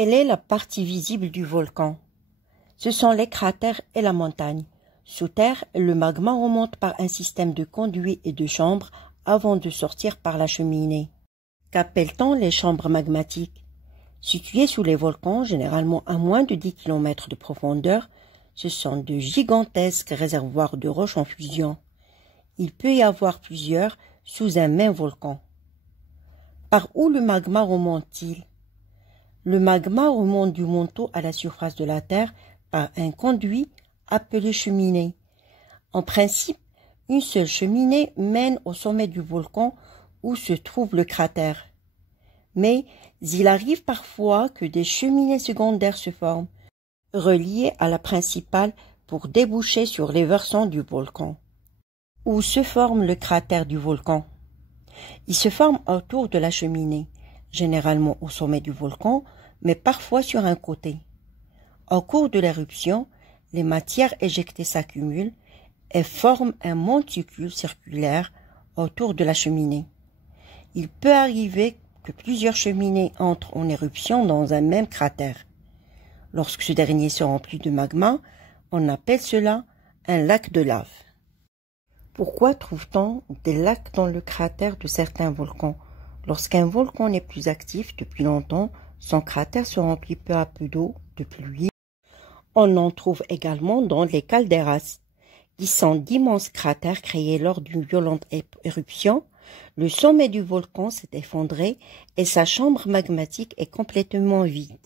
Quelle est la partie visible du volcan? Ce sont les cratères et la montagne. Sous terre, le magma remonte par un système de conduits et de chambres avant de sortir par la cheminée. Qu'appelle-t-on les chambres magmatiques? Situées sous les volcans, généralement à moins de 10 km de profondeur, ce sont de gigantesques réservoirs de roches en fusion. Il peut y avoir plusieurs sous un même volcan. Par où le magma remonte-t-il? Le magma remonte du manteau à la surface de la Terre par un conduit appelé cheminée. En principe, une seule cheminée mène au sommet du volcan où se trouve le cratère. Mais il arrive parfois que des cheminées secondaires se forment, reliées à la principale pour déboucher sur les versants du volcan. Où se forme le cratère du volcan? Il se forme autour de la cheminée, généralement au sommet du volcan, mais parfois sur un côté. Au cours de l'éruption, les matières éjectées s'accumulent et forment un monticule circulaire autour de la cheminée. Il peut arriver que plusieurs cheminées entrent en éruption dans un même cratère. Lorsque ce dernier se remplit de magma, on appelle cela un lac de lave. Pourquoi trouve-t-on des lacs dans le cratère de certains volcans? Lorsqu'un volcan n'est plus actif depuis longtemps, son cratère se remplit peu à peu d'eau, de pluie. On en trouve également dans les caldeiras, qui sont d'immenses cratères créés lors d'une violente éruption. Le sommet du volcan s'est effondré et sa chambre magmatique est complètement vide.